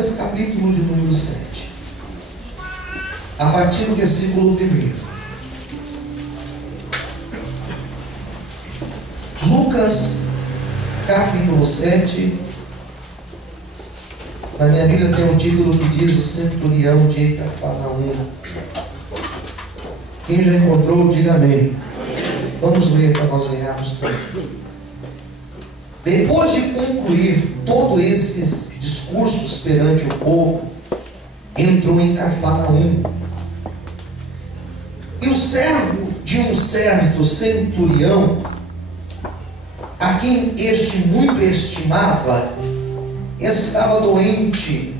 Lucas, capítulo de número 7, a partir do versículo 1. Lucas, capítulo 7. Na minha Bíblia tem um título que diz: o centurião de Cafarnaum. Quem já encontrou, diga amém. Vamos ler para nós ganharmos tempo. Depois de concluir todos esses discursos perante o povo, entrou em Cafarnaum. E o servo de um certo centurião, a quem este muito estimava, estava doente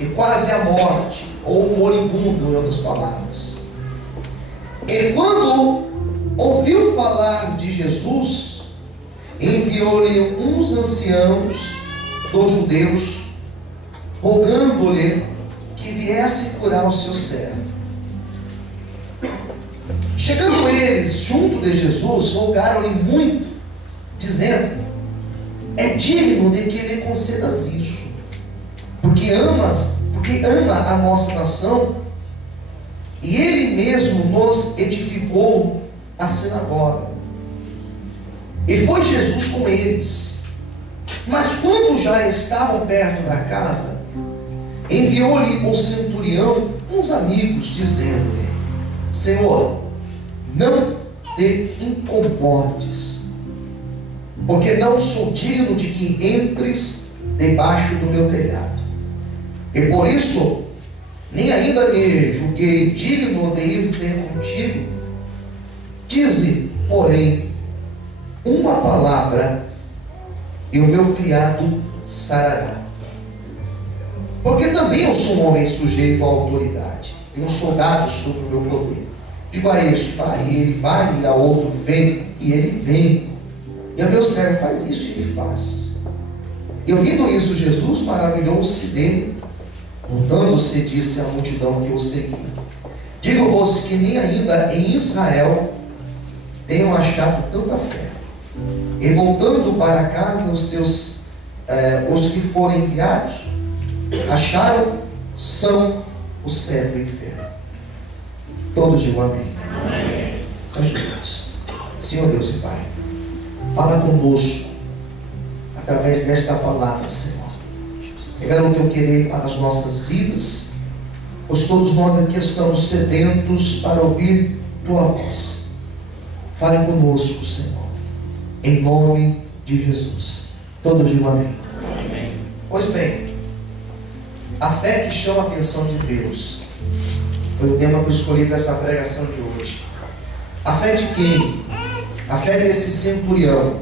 e quase à morte, ou moribundo, em outras palavras. E quando ouviu falar de Jesus, enviou-lhe uns anciãos dos judeus, rogando-lhe que viesse curar o seu servo. Chegando eles junto de Jesus, rogaram-lhe muito, dizendo: é digno de que lhe concedas isso, porque ama a nossa nação, e ele mesmo nos edificou a sinagoga. E foi Jesus com eles. Mas quando já estavam perto da casa, enviou-lhe o centurião uns amigos, dizendo-lhe: Senhor, não te incomodes, porque não sou digno de que entres debaixo do meu telhado. E por isso, nem ainda me julguei digno de ir ter contigo. Dize, porém, uma palavra, e o meu criado sarará. Porque também eu sou um homem sujeito à autoridade. Tenho soldados sob o meu poder. Digo a este, vai, e ele vai, e a outro, vem, e ele vem. E o meu servo faz isso, e ele faz. E ouvindo isso, Jesus maravilhou-se dele. Voltando-se, disse à multidão que o seguia: digo-vos que nem ainda em Israel tenham achado tanta fé. E voltando para casa, os que foram enviados acharam são o servo enfermo. Todos digam amém. Amém. Ajuda-nos. Senhor Deus e Pai, fala conosco através desta palavra, Senhor. Revela o teu querer para as nossas vidas, pois todos nós aqui estamos sedentos para ouvir tua voz. Fale conosco, Senhor, em nome de Jesus. Todos digam amém. Amém. Pois bem, a fé que chama a atenção de Deus foi o tema que eu escolhi para essa pregação de hoje. A fé de quem? A fé desse centurião.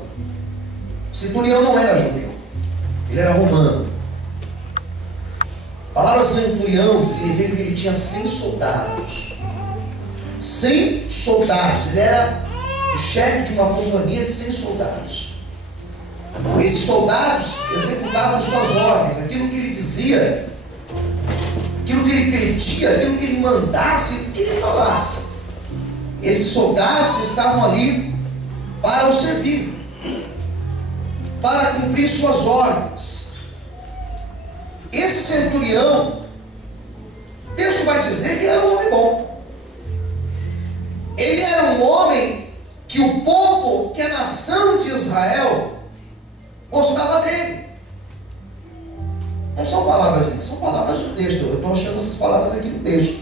O centurião não era judeu, ele era romano. A palavra centurião significa que ele tinha 100 soldados. 100 soldados. Ele era o chefe de uma companhia de 100 soldados. Esses soldados executavam suas ordens, aquilo que ele dizia, aquilo que ele pedia, aquilo que ele mandasse, aquilo que ele falasse. Esses soldados estavam ali para o servir, para cumprir suas ordens. Esse centurião, o texto vai dizer que era um homem bom. Ele era um homem que o povo, que a nação de Israel gostava dele. Não são palavras minhas, são palavras do texto. Eu estou achando essas palavras aqui no texto.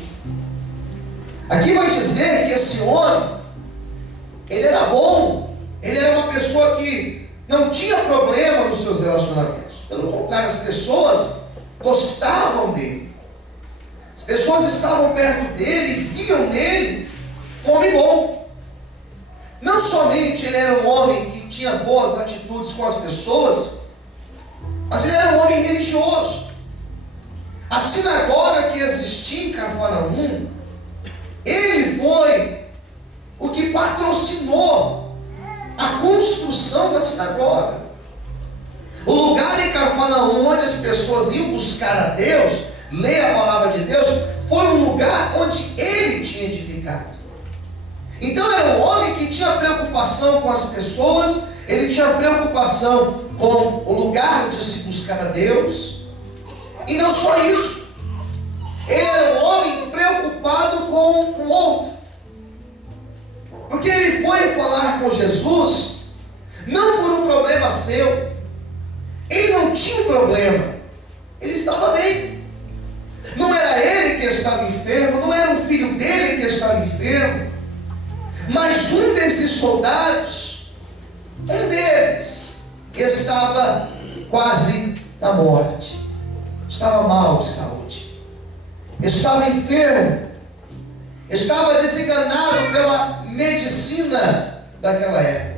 Aqui vai dizer que esse homem, ele era bom, ele era uma pessoa que não tinha problema nos seus relacionamentos. Pelo contrário, as pessoas gostavam dele. As pessoas estavam perto dele e viam nele um homem bom. Não somente ele era um homem que tinha boas atitudes com as pessoas, mas ele era um homem religioso. A sinagoga que existia em Cafarnaum, ele foi o que patrocinou a construção da sinagoga. O lugar em Cafarnaum onde as pessoas iam buscar a Deus, ler a palavra de Deus, foi um lugar onde ele tinha edificado. Então era um homem que tinha preocupação com as pessoas, ele tinha preocupação com o lugar de se buscar a Deus, E não só isso, ele era um homem preocupado com o outro. Porque ele foi falar com Jesus, não por um problema seu. Ele não tinha um problema, ele estava bem. Não era ele que estava enfermo, não era o filho dele que estava enfermo, mas um desses soldados, um deles, estava quase na morte, estava mal de saúde, estava enfermo, estava desenganado pela medicina daquela época.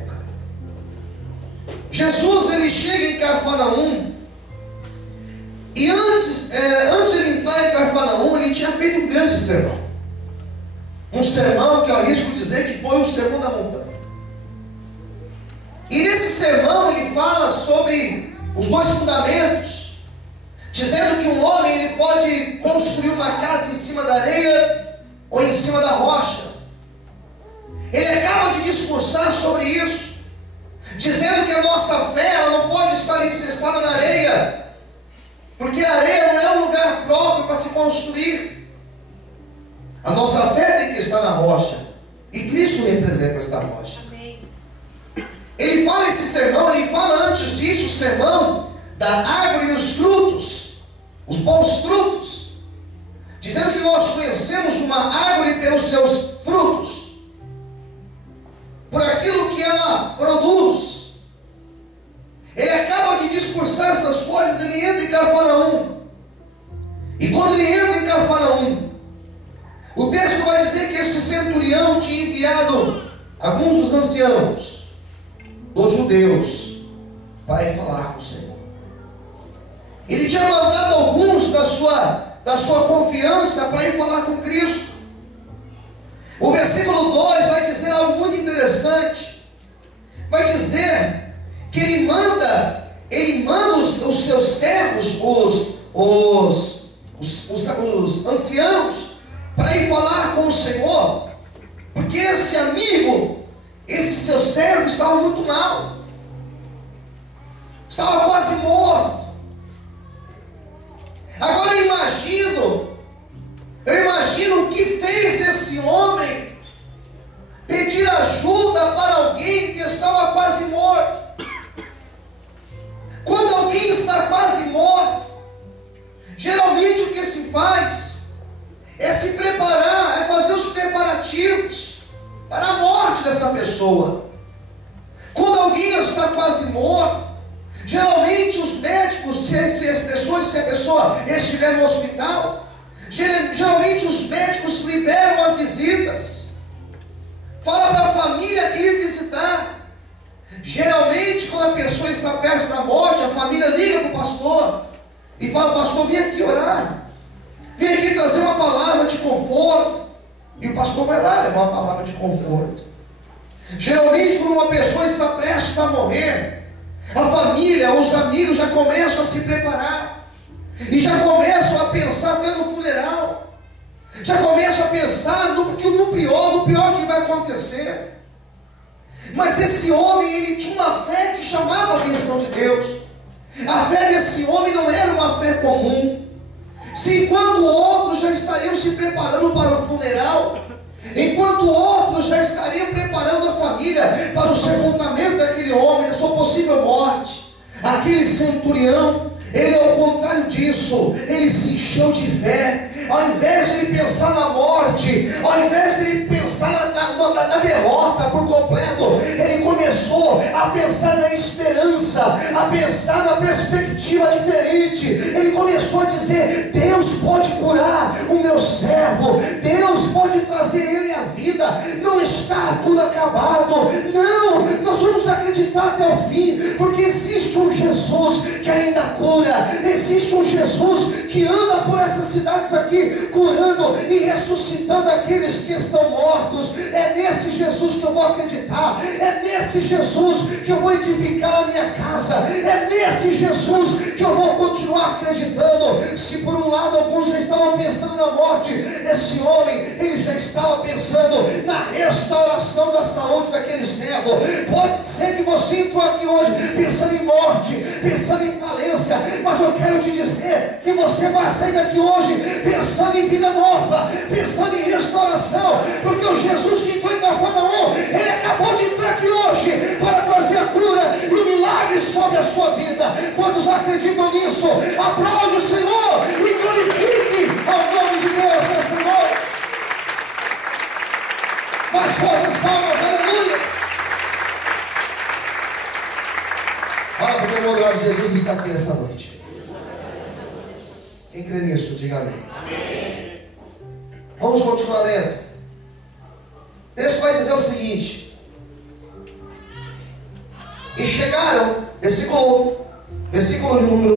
Jesus, ele chega em Cafarnaum, e antes de ele entrar em Cafarnaum, ele tinha feito um grande sermão. Um sermão que eu arrisco dizer que foi o sermão da montanha. E nesse sermão ele fala sobre os dois fundamentos, dizendo que um homem ele pode construir uma casa em cima da areia ou em cima da rocha. Ele acaba de discursar sobre isso, dizendo que a nossa fé ela não pode estar alicerçada na areia, porque a areia não é um lugar próprio para se construir. A nossa fé tem que estar na rocha, e Cristo representa esta rocha. Amém. Ele fala esse sermão, ele fala antes disso o sermão da árvore e os frutos, os bons frutos, dizendo que nós conhecemos uma árvore pelos seus frutos, por aquilo que ela produz. Ele acaba de discursar essas coisas, ele entra em Cafarnaum. E quando ele entra em Cafarnaum, o texto vai dizer que esse centurião tinha enviado alguns dos anciãos, dos judeus, para ir falar com o Senhor. Ele tinha mandado alguns da sua confiança para ir falar com Cristo. O versículo 2 vai dizer algo muito interessante. Vai dizer que ele manda os seus servos, os anciãos, para ir falar com o Senhor, porque esse amigo, esse seu servo estava muito mal, estava quase morto. Agora eu imagino o que fez esse homem pedir ajuda para alguém que estava quase morto. Quando alguém está quase morto, geralmente o que se faz é se preparar, é fazer os preparativos para a morte dessa pessoa. Quando alguém está quase morto, geralmente os médicos, se a pessoa estiver no hospital, geralmente os médicos liberam as visitas, fala para a família ir visitar. Geralmente quando a pessoa está perto da morte, a família liga para o pastor e fala: pastor, vem aqui orar, vem aqui trazer uma palavra de conforto. E o pastor vai lá levar uma palavra de conforto. Geralmente quando uma pessoa está prestes a morrer, a família, os amigos já começam a se preparar, e já começam a pensar até no funeral, já começam a pensar no pior que vai acontecer. Mas esse homem, ele tinha uma fé que chamava a atenção de Deus. A fé desse homem não era uma fé comum. Se enquanto outros já estariam se preparando para o funeral, enquanto outros já estariam preparando a família para o sepultamento daquele homem, da sua possível morte, aquele centurião, ele ao contrário disso, ele se encheu de fé. Ao invés de ele pensar na morte, ao invés de ele pensar na derrota por completo, ele começou a pensar na esperança, a pensar na perspectiva diferente. Ele começou a dizer: Deus pode curar o meu servo, Deus pode trazer ele à vida, não está tudo acabado, não, nós vamos acreditar até o fim, porque existe um Jesus que ainda cura. Existe um Jesus que anda por essas cidades aqui, curando e ressuscitando aqueles que estão mortos. É nesse Jesus que eu vou acreditar, é nesse Jesus que eu vou edificar a minha casa, é nesse Jesus que eu vou continuar acreditando. Se por um lado alguns já estavam pensando na morte, esse homem, ele já estava pensando na restauração da saúde daquele servo. Pode ser que você entrou aqui hoje pensando em morte, pensando em falência, mas eu quero te dizer que você vai sair daqui hoje pensando em vida nova, pensando em restauração, porque o Jesus que entrou em Cafarnaum, ele acabou de entrar aqui hoje para trazer a cura e o milagre sobre a sua vida. Quantos acreditam nisso? Aplaude o Senhor e glorifique ao nome de Deus nessa noite. Mais fortes palmas, aleluia. Fala porque o amor de Jesus está aqui nessa noite. Quem crê nisso, diga amém. Amém. Vamos continuar lendo. O texto vai dizer o seguinte: e chegaram, versículo de número